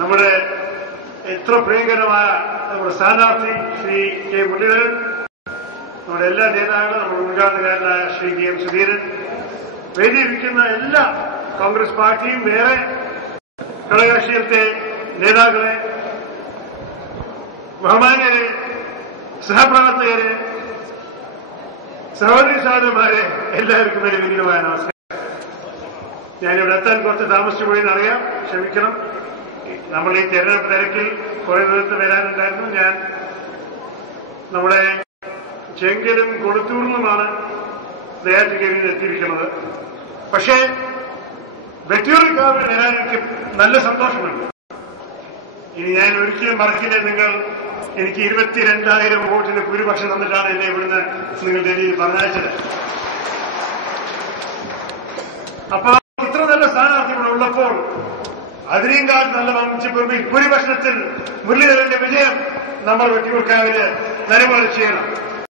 നമ്മുടെ എത്ര പ്രിയങ്കരമായ നമ്മുടെ സ്ഥാനാർത്ഥി ശ്രീ കെ മുരളീധരൻ, നമ്മുടെ എല്ലാ നേതാക്കളും, നമ്മുടെ ഉദ്ഘാടകനായ ശ്രീ കെ എം സുധീരൻ, വേദിയിരിക്കുന്ന എല്ലാ കോൺഗ്രസ് പാർട്ടിയും വേറെ ഘടകകക്ഷിയിലത്തെ നേതാക്കളെ, ബഹുമാന്യരെ, സഹപ്രവർത്തകരെ, സഹോദരി സഹോദരന്മാരെ, എല്ലാവർക്കും വലിയ വിനീതമായ നമസ്കാരം. ഞാനിവിടെ എത്താൻ കുറച്ച് താമസിച്ചു പോയെന്നറിയാം, ക്ഷമിക്കണം. നമ്മൾ ഈ തെരഞ്ഞെടുപ്പ് തിരക്കിൽ കുറെ ദൂരത്ത് വരാനുണ്ടായിരുന്നു. ഞാൻ നമ്മുടെ ചെങ്കലും കൊടുത്തൂർന്നുമാണ് നെയ്യാറ്റിൻകരയിൽ എത്തിയിരിക്കുന്നത്. പക്ഷേ വെട്ടിയൂർക്കാവിൽ വരാൻ എനിക്ക് നല്ല സന്തോഷമുണ്ട്. ഇനി ഞാൻ ഒരിക്കലും മറക്കില്ല, നിങ്ങൾ എനിക്ക് 22,000 വോട്ടിന് ഭൂരിപക്ഷം തന്നിട്ടാണ് എന്നെ ഇവിടുന്ന് നിങ്ങൾ ഡൽഹിയിൽ പറഞ്ഞയച്ചത്. അപ്പൊ ഇത്ര നല്ല സ്ഥാനാർത്ഥികൾ ഉള്ളപ്പോൾ അതിനേക്കാൾ നല്ല ഭൂരിപക്ഷത്തിൽ മുരളീധരന്റെ വിജയം നമ്മൾ വെട്ടിയൂർക്കാവില് നിലപാട് ചെയ്യണം.